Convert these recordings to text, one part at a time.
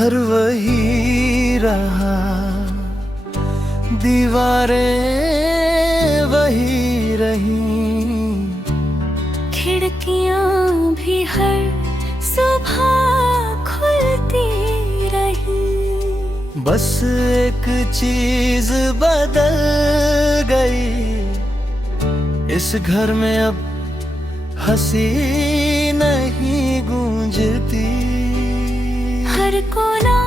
घर वही रहा, दीवारें वही रही, खिड़कियां भी हर सुबह खुलती रही। बस एक चीज बदल गई, इस घर में अब हंसी नहीं गूंजती। हर कोना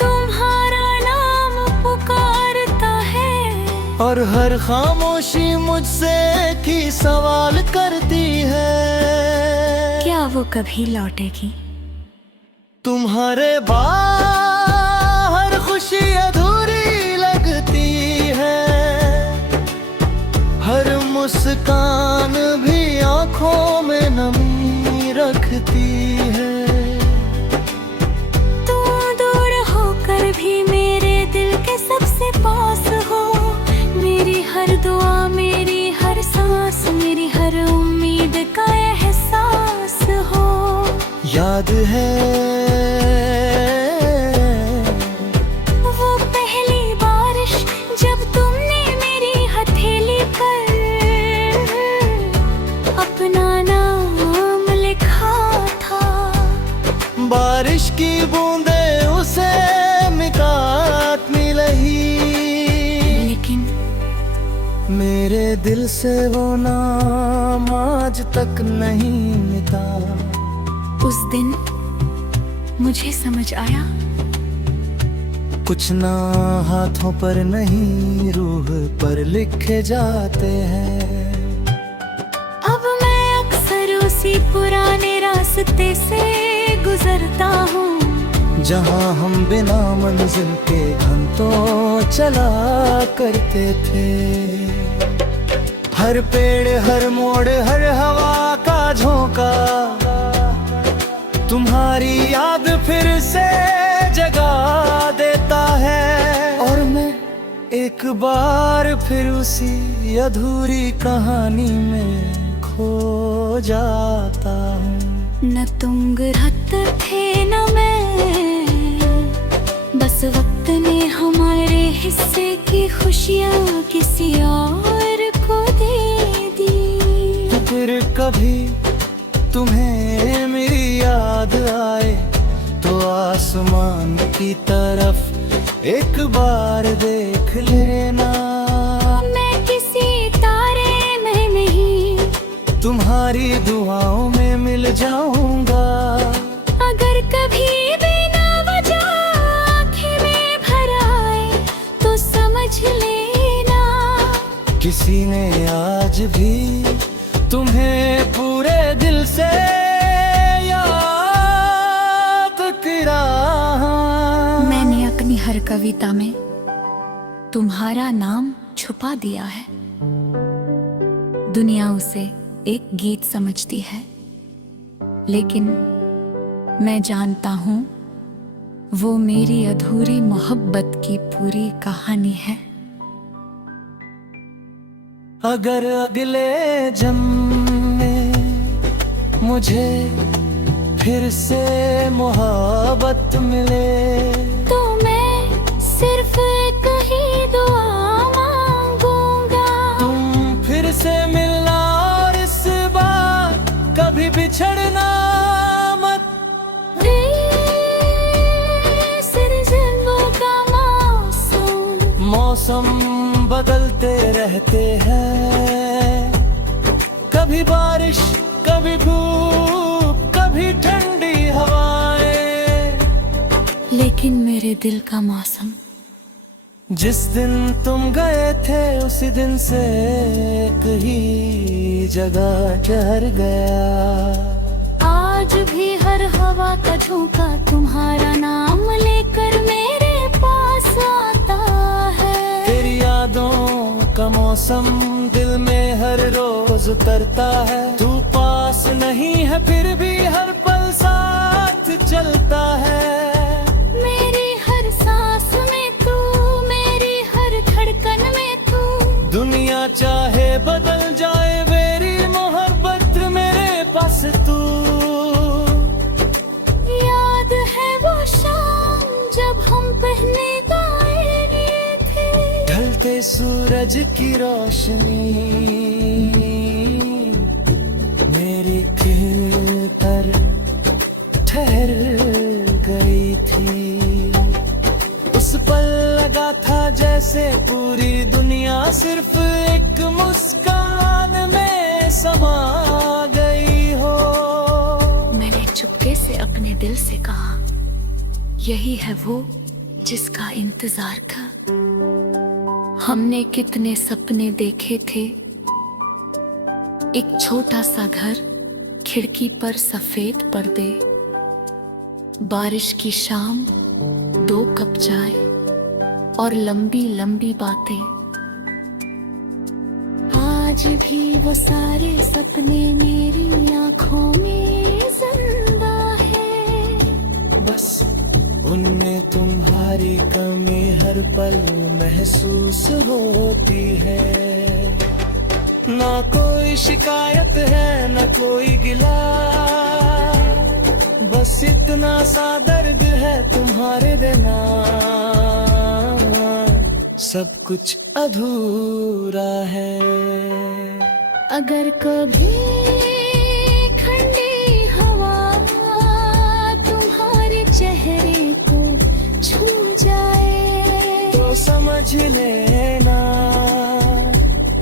तुम्हारा नाम पुकारता है, और हर खामोशी मुझसे की सवाल करती है, क्या वो कभी लौटेगी? तुम्हारे बाहर खुशी अधूरी लगती है, हर मुस्कान भी आंखों में नमी रखती है। तू दूर होकर भी मेरे दिल के सबसे पास हो, मेरी हर दुआ, मेरी हर सांस, मेरी हर उम्मीद का एहसास हो। याद है वो पहली बारिश जब तुमने मेरी हथेली पर अपना नाम लिखा था। बारिश की बूंदे उसे मिटात मिली, लेकिन मेरे दिल से वो नाम आज तक नहीं मिटा। उस दिन मुझे समझ आया, कुछ ना हाथों पर नहीं रूह पर लिखे जाते हैं। अब मैं अक्सर उसी पुराने रास्ते से गुजरता हूँ, जहाँ हम बिना मंजिल के घंटों चला करते थे। हर पेड़, हर मोड़, हर हवा का झोंका तुम्हारी याद फिर से जगा देता है, और मैं एक बार फिर उसी अधूरी कहानी में खो जाता हूँ। न तुम रात थे न मैं, बस वक्त ने हमारे हिस्से की खुशियाँ किसी और को दे दी। फिर कभी तुम्हें मेरी याद आए तो आसमान की तरफ एक बार देख लेना। मैं किसी तारे में नहीं, तुम्हारी दुआओं में मिल जाऊंगा। अगर कभी बिना वजह आँखें में भर आए तो समझ लेना, किसी ने आज भी तुम्हें पूरे दिल से याद करा। मैंने अपनी हर कविता में तुम्हारा नाम छुपा दिया है। दुनिया उसे एक गीत समझती है, लेकिन मैं जानता हूँ वो मेरी अधूरी मोहब्बत की पूरी कहानी है। अगर अगले जन्म में मुझे फिर से मोहब्बत मिले, तो मैं सिर्फ एक ही दुआ मांगूंगा, तुम फिर से मिलना और इस बार कभी बिछड़ना मत। सिरजनों का मौसम बदलते रहते हैं, कभी बारिश, कभी धूप, कभी ठंडी हवाएं, लेकिन मेरे दिल का मौसम जिस दिन तुम गए थे उसी दिन से एक ही जगह ठहर गया। आज भी हर हवा का झोंका तुम्हारा नाम लेकर मेरे पास आता है। तेरी यादों का मौसम दिल में हर रोज उतरता है, तू पास नहीं है फिर भी हर पल साथ चलता है। मेरी हर सांस में तू, मेरी हर धड़कन में तू, दुनिया चाहे बदल जाए मेरी मोहब्बत मेरे पास तू। याद है वो शाम सूरज की रोशनी मेरी दिल पर ठहर गई थी। उस पल लगा था जैसे पूरी दुनिया सिर्फ एक मुस्कान में समा गई हो। मैंने चुपके से अपने दिल से कहा, यही है वो जिसका इंतजार था। हमने कितने सपने देखे थे, एक छोटा सा घर, खिड़की पर सफेद पर्दे, बारिश की शाम, 2 कप चाय और लंबी लंबी बातें। आज भी वो सारे सपने मेरी आंखों में जिंदा है। बस उनमें तुम्हारी कमी हर पल महसूस होती है। ना कोई शिकायत है न कोई गिला, बस इतना सा दर्द है तुम्हारे बिना। सब कुछ अधूरा है। अगर कभी ठंडी हवा तुम्हारे चेहरे को छू जाए तो समझ लेना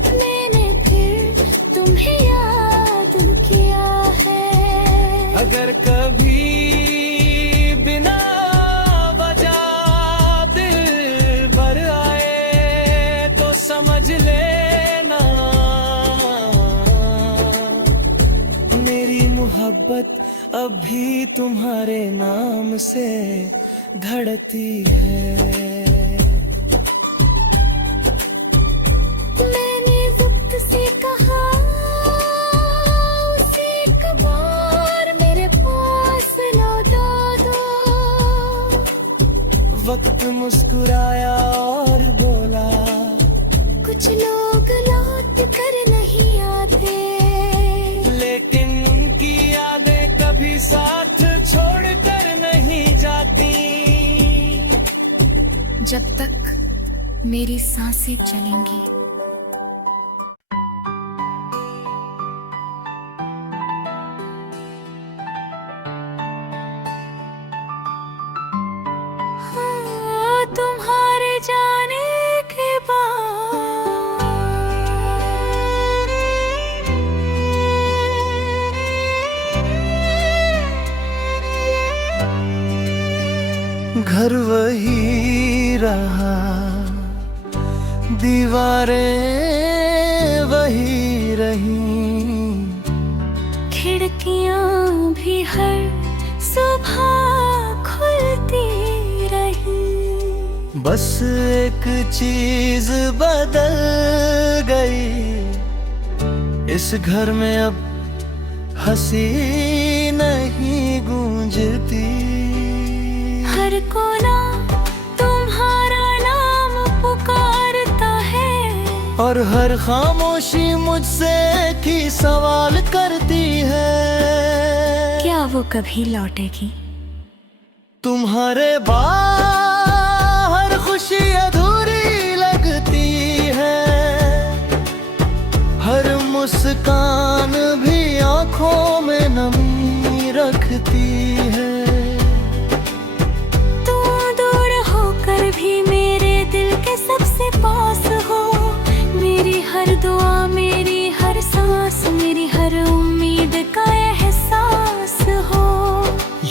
मैंने फिर तुम्हें याद किया है। अगर कभी बिना वजह दिल भर आए तो समझ लेना मेरी मोहब्बत अब भी तुम्हारे नाम से धड़ती है। मैंने वक्त से कहा उसे एक बार मेरे पास लौटा दो। वक्त मुस्कुराया और बोला, कुछ लोग लौट कर नहीं आते, लेकिन उनकी यादें कभी साथ छोड़ कर नहीं जाती। जब तक मेरी सांसें चलेंगी। हाँ, तुम्हारे जाने के बाद घर वही रहा, दीवारें वही रही, खिड़कियां भी हर सुबह खुलती रही। बस एक चीज बदल गई, इस घर में अब हंसी नहीं गूंजती। हर कोना तुम्हारा नाम पुकारता है, और हर खामोशी मुझसे एक ही सवाल करती है, क्या वो कभी लौटेगी? तुम्हारे बाहर खुशी अधूरी लगती है, हर मुस्कान भी आंखों में नमी रखती है। तू दूर होकर भी मेरे दिल के सबसे पास हो, मेरी हर दुआ, मेरी हर सांस, मेरी हर उम्मीद का एहसास हो।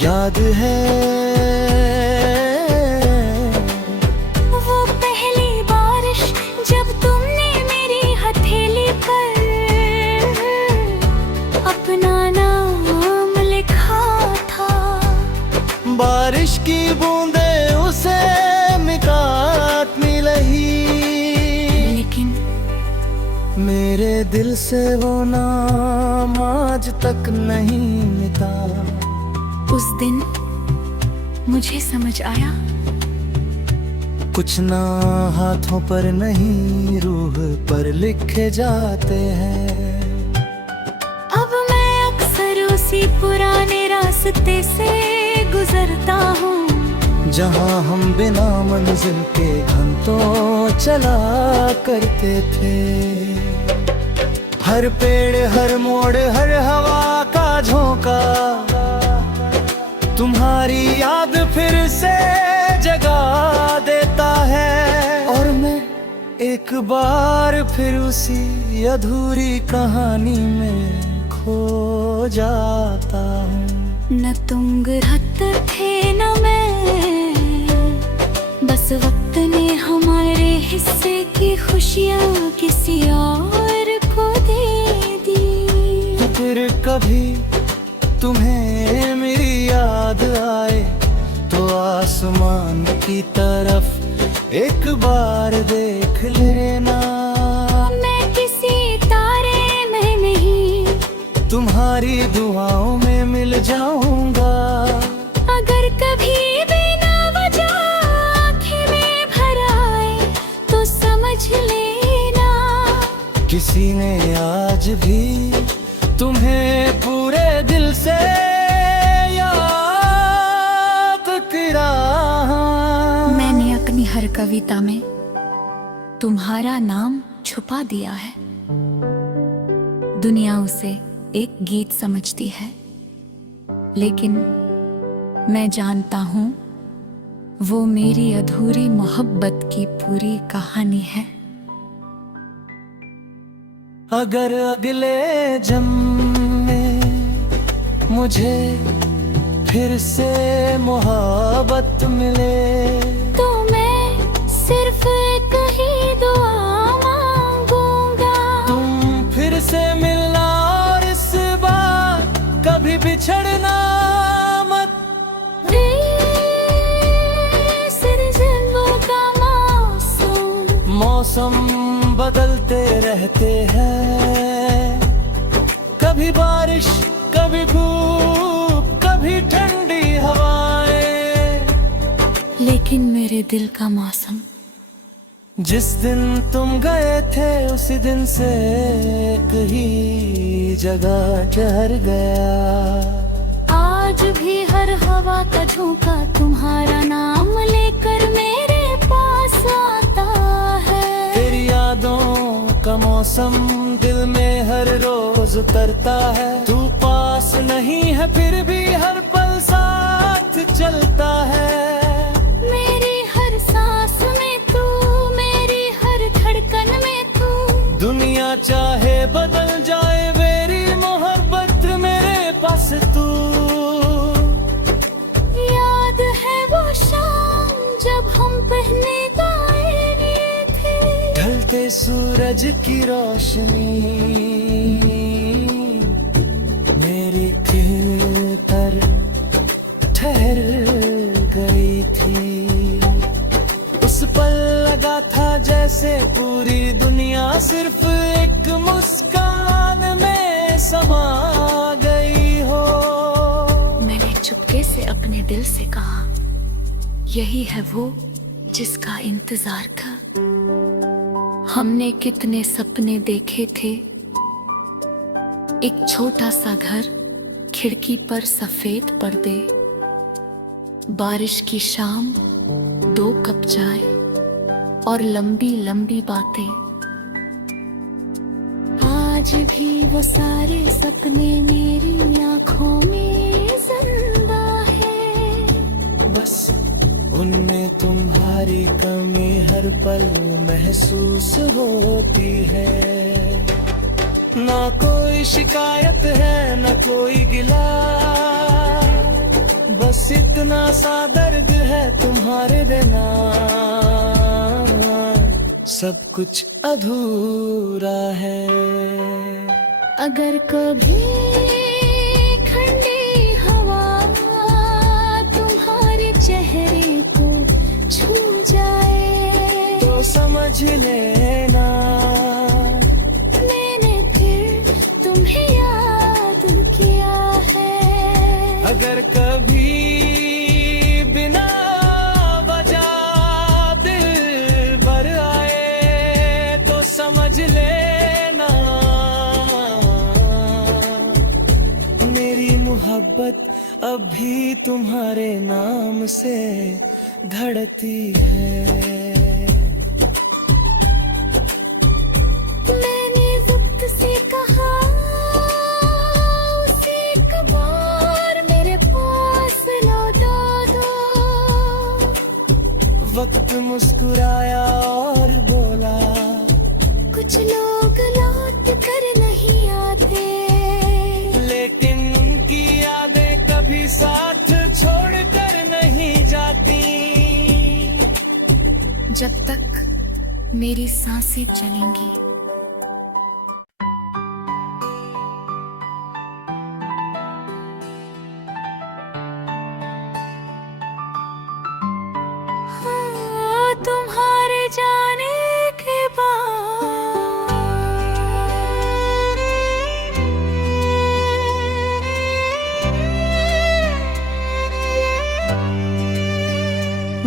याद है वो पहली बारिश जब तुमने मेरी हथेली पर अपना नाम लिखा था। बारिश की बूंदे उसे मिटात मिली, लेकिन मेरे दिल से वो नाम आज तक नहीं मिटा। उस दिन मुझे समझ आया, कुछ ना हाथों पर नहीं रूह पर लिखे जाते हैं। अब मैं अक्सर उसी पुराने रास्ते से गुजरता हूँ, जहाँ हम बिना मंजिल के घंटों बातों चला करते थे। हर पेड़, हर मोड़, हर हवा का झोंका तुम्हारी याद फिर से जगा देता है। और मैं एक बार फिर उसी अधूरी कहानी में खो जाता हूँ। न तुम रात थे न मैं, बस वक्त ने हमारे हिस्से की खुशियाँ किसी और को दे दी। फिर कभी तुम्हें मेरी याद आए तो आसमान की तरफ एक बार देख लेना। मैं किसी तारे में नहीं, तुम्हारी दुआओं में मिल जाऊंगा। अगर कभी बिना वजह आँखें में भर आए तो समझ लेना, किसी ने आज भी तुम्हें पूरे दिल से याद किया। मैंने अपनी हर कविता में तुम्हारा नाम छुपा दिया है। दुनिया उसे एक गीत समझती है, लेकिन मैं जानता हूँ वो मेरी अधूरी मोहब्बत की पूरी कहानी है। अगर अगले जन्म में मुझे फिर से मोहब्बत मिले तो मैं सिर्फ एक ही दुआ मांगूंगा। तुम फिर से मिलना और इस बार कभी बिछड़ना मत। सिरजनों का मौसम बदलते रहते हैं, कभी बारिश, कभी धूप, कभी ठंडी हवाएं। लेकिन मेरे दिल का मौसम जिस दिन तुम गए थे उसी दिन से एक ही जगह ठहर गया। आज भी हर हवा का झोंका तुम्हारा नाम लेकर मेरे पास आता है। तेरी यादों का मौसम दिल में हर रोज उतरता है। तू पास नहीं है फिर भी हर पल साथ चलता है। मेरी हर सांस में तू, मेरी हर धड़कन में तू। दुनिया चाहे बदल जाए मेरी मोहब्बत मेरे पास तू। याद है वो शाम जब हम पहले गाए थे, ढलते सूरज की रोशनी मेरी दिल पर ठहर गई थी। उस पल लगा था जैसे पूरी दुनिया सिर्फ एक मुस्कान में समा गई हो। मैंने चुपके से अपने दिल से कहा, यही है वो जिसका इंतजार था। हमने कितने सपने देखे थे, एक छोटा सा घर, खिड़की पर सफेद पर्दे, बारिश की शाम, 2 कप चाय और लंबी लंबी बातें। आज भी वो सारे सपने मेरी आंखों में जिंदा है। बस उनमें तुम्हारी कमी हर पल महसूस होती है। ना कोई शिकायत है न कोई गिला, बस इतना सा दर्द है तुम्हारे बिना। सब कुछ अधूरा है। अगर कभी ठंडी हवा तुम्हारे चेहरे को छू जाए तो समझ लेना मैंने फिर तुम्हें याद किया है। अगर कभी बिना वजह दिल भर आए तो समझ लेना मेरी मोहब्बत अब भी तुम्हारे नाम से धड़कती है। जब तक मेरी सांसें चलेंगी। हाँ, तुम्हारे जाने के बाद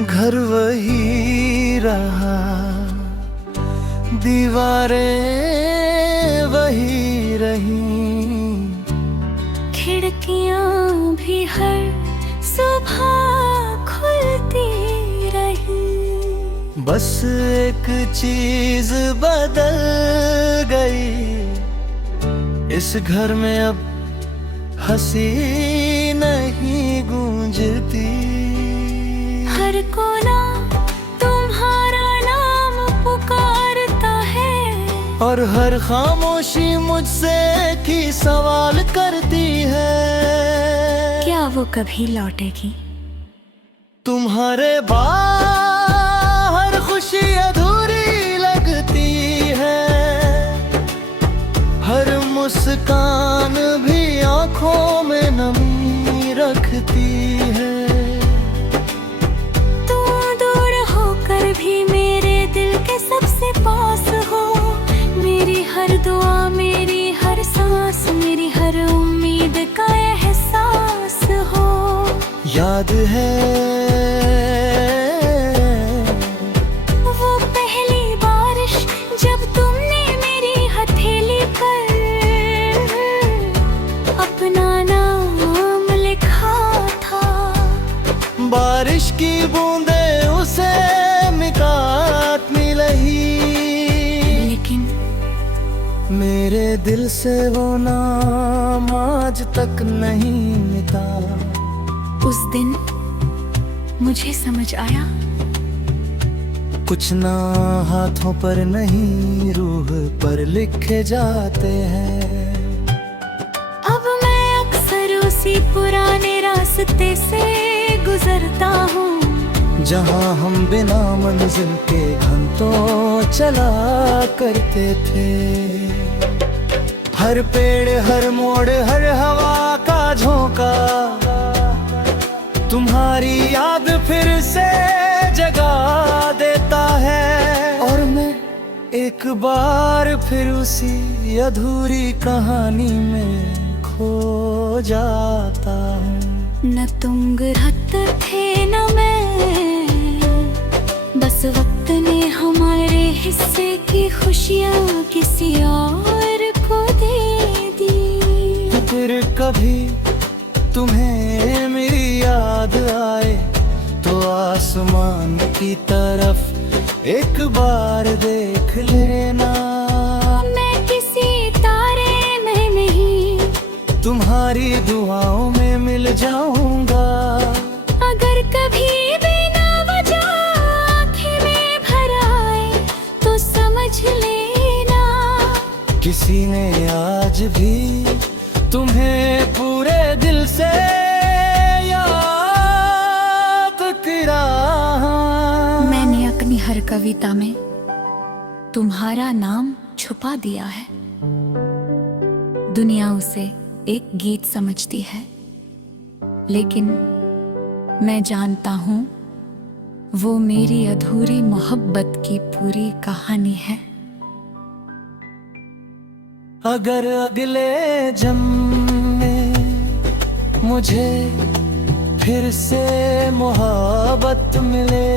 घर वही रहा, दीवारें वही रही, खिड़कियां भी हर सुबह खुलती रही। बस एक चीज बदल गई, इस घर में अब हंसी नहीं गूंजती। हर कोना तुम्हारा नाम पुकारता है, और हर खामोशी मुझसे की सवाल करती है, क्या वो कभी लौटेगी? तुम्हारे बाहर खुशी अधूरी लगती है, हर मुस्कान भी आंखों में नमी रखती है। भी मेरे दिल के सबसे पास हो, मेरी हर दुआ, मेरी हर सांस, मेरी हर उम्मीद का एहसास हो। याद है वो पहली बारिश जब तुमने मेरी हथेली पर अपना नाम लिखा था। बारिश की बूंदे उसे लेकिन मेरे दिल से वो नाम आज तक नहीं मिटा। उस दिन मुझे समझ आया, कुछ ना हाथों पर नहीं रूह पर लिखे जाते हैं। अब मैं अक्सर उसी पुराने रास्ते से गुजरता हूँ, जहाँ हम बिना मंजिल के घंटों चला करते थे। हर पेड़, हर मोड़, हर हवा का झोंका तुम्हारी याद फिर से जगा देता है, और मैं एक बार फिर उसी अधूरी कहानी में खो जाता हूँ। न तुम रात थे न मैं, बस वक्त ने हमारे हिस्से की खुशियाँ किसी और को दे दी। फिर कभी तुम्हें मेरी याद आए तो आसमान की तरफ एक बार देख लेना। मैं किसी तारे में नहीं, तुम्हारी दुआओं में मिल जाऊंगा। अगर कभी बिना वजह आँखें में भर आए तो समझ लेना, किसी ने आज भी तुम्हें पूरे दिल से याद किया। मैंने अपनी हर कविता में तुम्हारा नाम छुपा दिया है। दुनिया उसे एक गीत समझती है, लेकिन मैं जानता हूँ वो मेरी अधूरी मोहब्बत की पूरी कहानी है। अगर अगले जन्म में मुझे फिर से मोहब्बत मिले